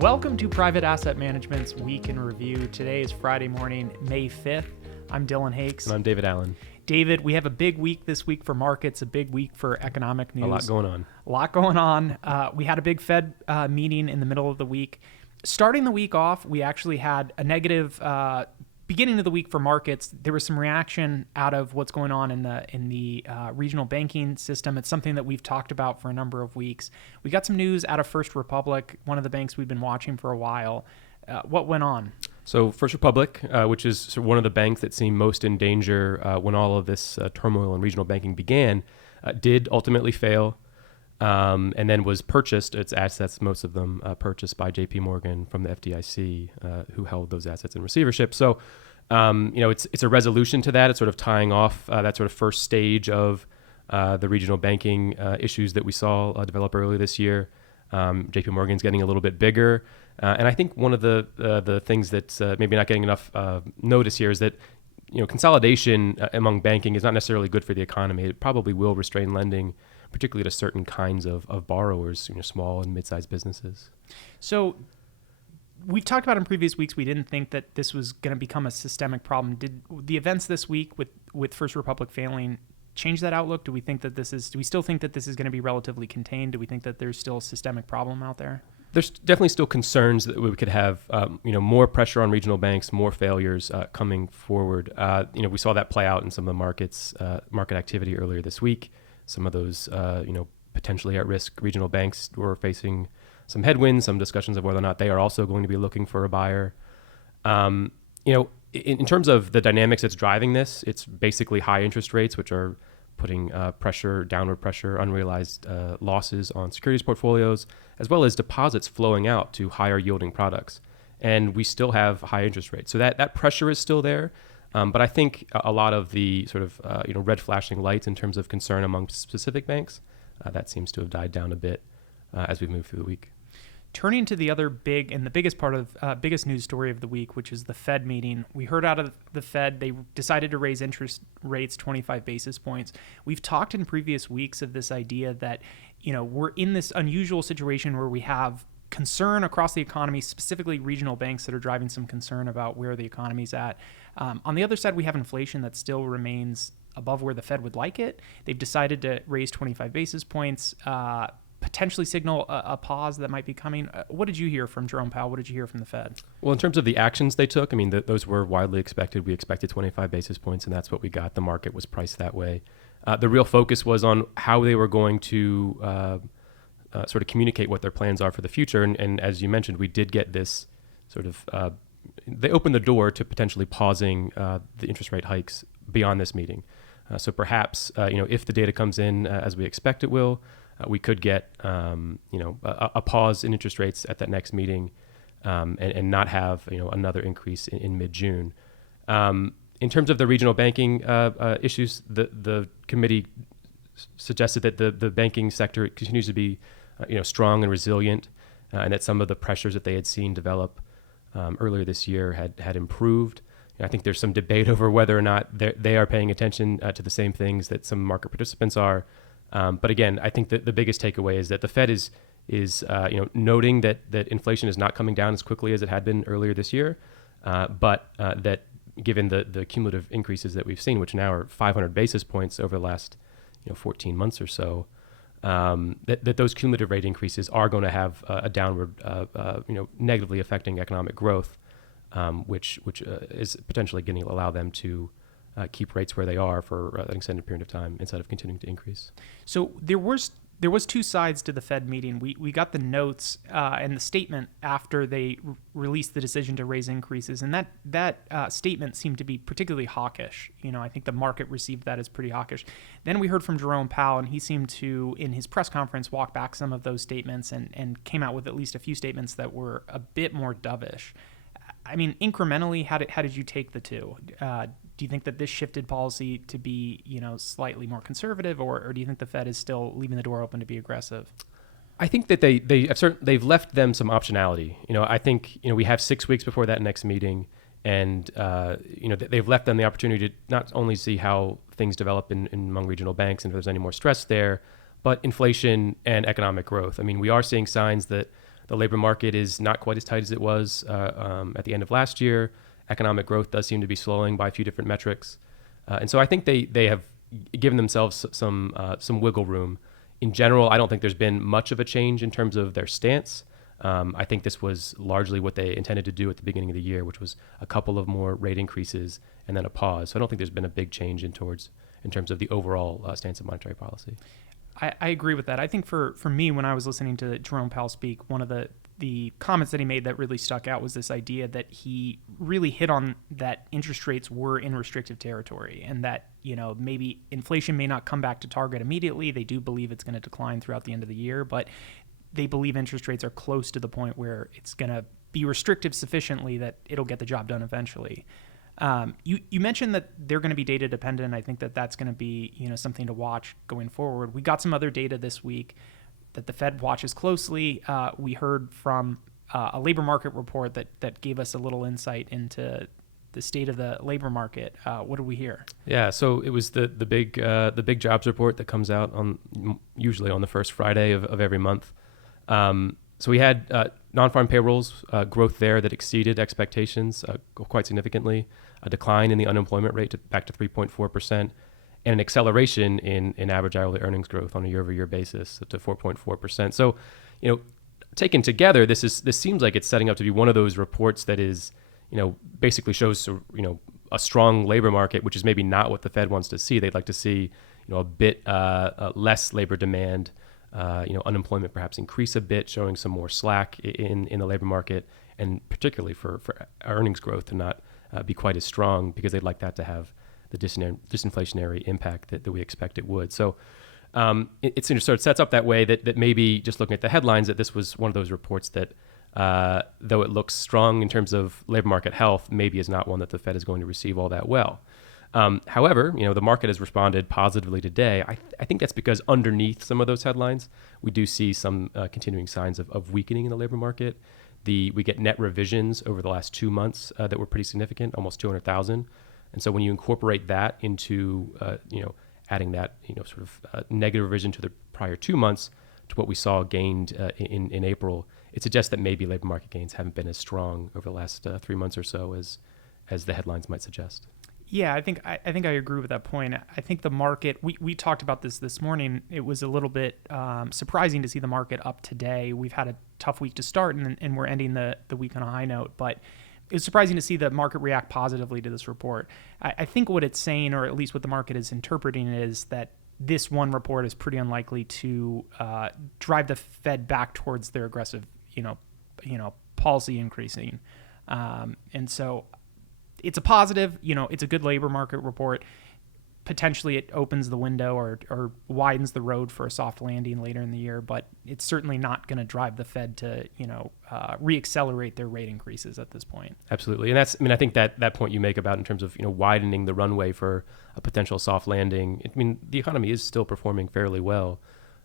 Welcome to Private Asset Management's Week in Review. Today is Friday morning, May 5th. I'm Dillon Hakes. And I'm David Allen. David, we have a big week this week for markets, a big week for economic news. A lot going on. We had a big Fed meeting in the middle of the week. Starting the week off, we actually had a negative beginning of the week for markets. There was some reaction out of what's going on in the regional banking system. It's something that we've talked about for a number of weeks. We got some news out of First Republic, one of the banks we've been watching for a while. What went on? So First Republic, which is sort of one of the banks that seemed most in danger when all of this turmoil in regional banking began, did ultimately fail and then was purchased, its assets, most of them purchased by JP Morgan from the FDIC, who held those assets in receivership. So, it's a resolution to that. It's sort of tying off that sort of first stage of the regional banking issues that we saw develop earlier this year. JP Morgan's getting a little bit bigger. And I think one of the things that's maybe not getting enough notice here is that consolidation among banking is not necessarily good for the economy. It probably will restrain lending, particularly to certain kinds of borrowers, small and mid-sized businesses. So we've talked about in previous weeks, we didn't think that this was going to become a systemic problem. Did the events this week with First Republic failing change that outlook? Do we still think that this is going to be relatively contained? Do we think that there's still a systemic problem out there? There's definitely still concerns that we could have, more pressure on regional banks, more failures coming forward. We saw that play out in some of the market activity earlier this week. Some of those, potentially at-risk regional banks were facing some headwinds, some discussions of whether or not they are also going to be looking for a buyer. In terms of the dynamics that's driving this, it's basically high interest rates, which are putting downward pressure, unrealized losses on securities portfolios, as well as deposits flowing out to higher yielding products. And we still have high interest rates. So that pressure is still there. But I think a lot of the sort of red flashing lights in terms of concern among specific banks, that seems to have died down a bit as we've moved through the week. Turning to the other big and the biggest news story of the week, which is the Fed meeting. We heard out of the Fed, they decided to raise interest rates 25 basis points. We've talked in previous weeks of this idea that, we're in this unusual situation where we have concern across the economy, specifically regional banks that are driving some concern about where the economy's at. On the other side, we have inflation that still remains above where the Fed would like it. They've decided to raise 25 basis points, potentially signal a pause that might be coming. What did you hear from Jerome Powell? What did you hear from the Fed? Well, in terms of the actions they took, those were widely expected. We expected 25 basis points, and that's what we got. The market was priced that way. The real focus was on how they were going to sort of communicate what their plans are for the future. And as you mentioned, we did get this sort of, they opened the door to potentially pausing the interest rate hikes beyond this meeting. So perhaps, if the data comes in as we expect it will, we could get, a pause in interest rates at that next meeting and not have, another increase in mid-June. In terms of the regional banking issues, the committee suggested that the banking sector continues to be, strong and resilient, and that some of the pressures that they had seen develop earlier this year had improved. I think there's some debate over whether or not they are paying attention to the same things that some market participants are. But again, I think that the biggest takeaway is that the Fed is noting that inflation is not coming down as quickly as it had been earlier this year, but that given the cumulative increases that we've seen, which now are 500 basis points over the last 14 months or so, that those cumulative rate increases are going to have a downward, negatively affecting economic growth, which is potentially going to allow them to keep rates where they are for an extended period of time instead of continuing to increase. So there was two sides to the Fed meeting. We got the notes and the statement after they released the decision to raise increases, and that statement seemed to be particularly hawkish. I think the market received that as pretty hawkish. Then we heard from Jerome Powell, and he seemed to, in his press conference, walk back some of those statements and came out with at least a few statements that were a bit more dovish. Incrementally, how did you take the two? Do you think that this shifted policy to be, slightly more conservative, or do you think the Fed is still leaving the door open to be aggressive? I think that they've left them some optionality. I think we have 6 weeks before that next meeting, and they've left them the opportunity to not only see how things develop in among regional banks and if there's any more stress there, but inflation and economic growth. We are seeing signs that the labor market is not quite as tight as it was at the end of last year. Economic growth does seem to be slowing by a few different metrics. And so I think they have given themselves some wiggle room. In general, I don't think there's been much of a change in terms of their stance. I think this was largely what they intended to do at the beginning of the year, which was a couple of more rate increases and then a pause. So I don't think there's been a big change in terms of the overall stance of monetary policy. I agree with that. I think for me, when I was listening to Jerome Powell speak, one of the comments that he made that really stuck out was this idea that he really hit on that interest rates were in restrictive territory and that, maybe inflation may not come back to target immediately. They do believe it's going to decline throughout the end of the year, but they believe interest rates are close to the point where it's going to be restrictive sufficiently that it'll get the job done eventually. You mentioned that they're going to be data dependent. I think that that's going to be something to watch going forward. We got some other data this week that the Fed watches closely. We heard from a labor market report that gave us a little insight into the state of the labor market. What did we hear? Yeah, so it was the big jobs report that comes out usually on the first Friday of every month. So we had non-farm payrolls growth there that exceeded expectations quite significantly, a decline in the unemployment rate back to 3.4%, and an acceleration in average hourly earnings growth on a year-over-year basis to 4.4%. So, taken together, this seems like it's setting up to be one of those reports that is, basically shows a strong labor market, which is maybe not what the Fed wants to see. They'd like to see a bit less labor demand. Unemployment perhaps increase a bit, showing some more slack in the labor market, and particularly for earnings growth to not be quite as strong, because they'd like that to have the disinflationary impact that we expect it would. So it sort of sets up that way that maybe just looking at the headlines, that this was one of those reports that, though it looks strong in terms of labor market health, maybe is not one that the Fed is going to receive all that well. However, the market has responded positively today. I think that's because underneath some of those headlines, we do see some continuing signs of weakening in the labor market. We get net revisions over the last 2 months that were pretty significant, almost 200,000. And so when you incorporate that into, adding that, sort of negative revision to the prior 2 months to what we saw gained in April, it suggests that maybe labor market gains haven't been as strong over the last 3 months or so as the headlines might suggest. Yeah, I think I agree with that point. I think the market, we talked about this morning. It was a little bit surprising to see the market up today. We've had a tough week to start, and we're ending the week on a high note. But it was surprising to see the market react positively to this report. I think what it's saying, or at least what the market is interpreting, is that this one report is pretty unlikely to drive the Fed back towards their aggressive, policy increasing. And so it's a positive, it's a good labor market report. Potentially it opens the window or widens the road for a soft landing later in the year, but it's certainly not going to drive the Fed to, reaccelerate their rate increases at this point. Absolutely. And I think that point you make about in terms of, widening the runway for a potential soft landing. The economy is still performing fairly well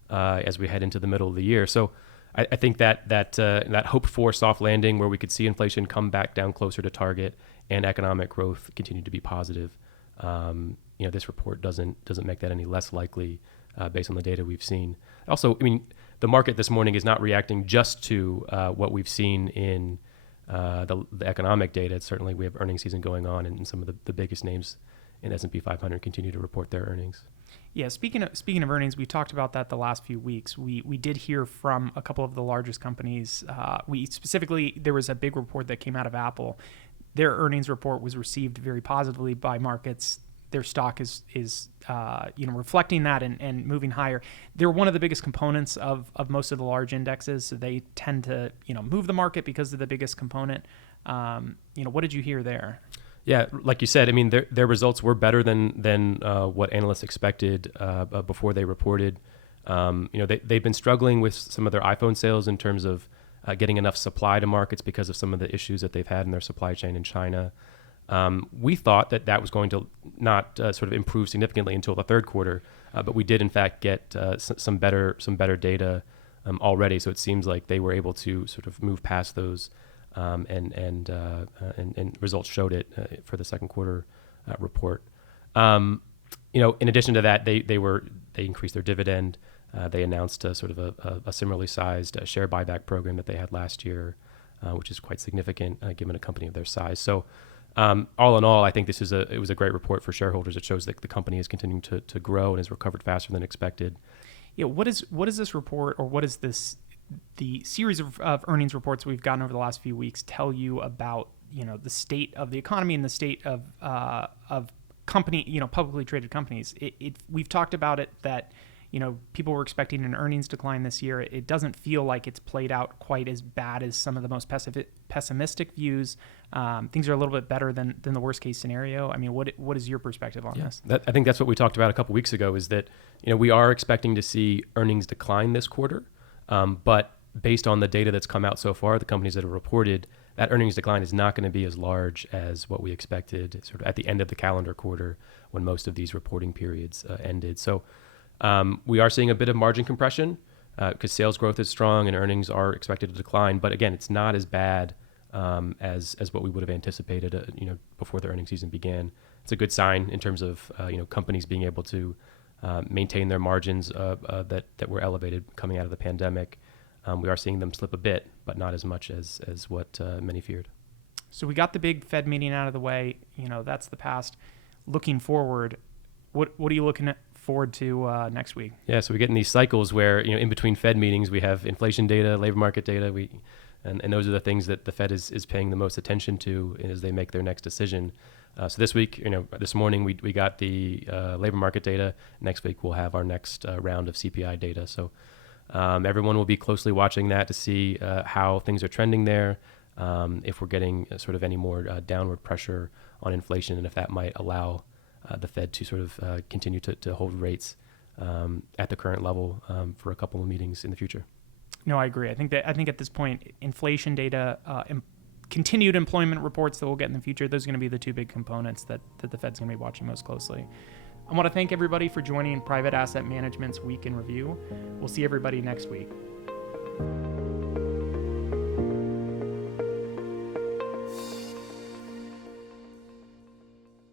as we head into the middle of the year. So I think that hoped for soft landing, where we could see inflation come back down closer to target and economic growth continue to be positive. This report doesn't make that any less likely based on the data we've seen. Also, the market this morning is not reacting just to what we've seen in the economic data. Certainly, we have earnings season going on, and some of the biggest names in S&P 500 continue to report their earnings. Yeah, speaking of earnings, we talked about that the last few weeks. We did hear from a couple of the largest companies. There was a big report that came out of Apple. Their earnings report was received very positively by markets. Their stock is reflecting that and moving higher. They're one of the biggest components of most of the large indexes, so they tend to move the market because of the biggest component. What did you hear there? Yeah, like you said, their results were better than what analysts expected before they reported. They've been struggling with some of their iPhone sales in terms of getting enough supply to markets because of some of the issues that they've had in their supply chain in China. We thought that was going to not sort of improve significantly until the third quarter, but we did in fact get some better data already. So it seems like they were able to sort of move past those, and results showed it for the second quarter report. In addition to that, they increased their dividend. They announced a sort of a similarly sized share buyback program that they had last year, which is quite significant given a company of their size. So all in all, I think it was a great report for shareholders. It shows that the company is continuing to grow and has recovered faster than expected. Yeah, what is this report, or what is the series of earnings reports we've gotten over the last few weeks tell you about the state of the economy and the state of company publicly traded companies? We've talked about it that people were expecting an earnings decline this year. It doesn't feel like it's played out quite as bad as some of the most pessimistic views. Things are a little bit better than the worst case scenario. I mean, what is your perspective on this? I think that's what we talked about a couple weeks ago, is that we are expecting to see earnings decline this quarter, but based on the data that's come out so far, the companies that have reported, that earnings decline is not going to be as large as what we expected sort of at the end of the calendar quarter when most of these reporting periods ended. So we are seeing a bit of margin compression because sales growth is strong and earnings are expected to decline. But again, it's not as bad as what we would have anticipated before the earnings season began. It's a good sign in terms of companies being able to maintain their margins that were elevated coming out of the pandemic. We are seeing them slip a bit, but not as much as what many feared. So we got the big Fed meeting out of the way. That's the past. Looking forward, what are you looking forward to next week? Yeah, so we get in these cycles where in between Fed meetings we have inflation data, labor market data. And those are the things that the Fed is paying the most attention to as they make their next decision. So this week, this morning we got the labor market data. Next week we'll have our next round of CPI data. So everyone will be closely watching that to see how things are trending there, if we're getting sort of any more downward pressure on inflation, and if that might allow the Fed to sort of continue to hold rates at the current level for a couple of meetings in the future. No, I agree. I think at this point, inflation data, continued employment reports that we'll get in the future, those are going to be the two big components that the Fed's going to be watching most closely. I want to thank everybody for joining Private Asset Management's Week in Review. We'll see everybody next week.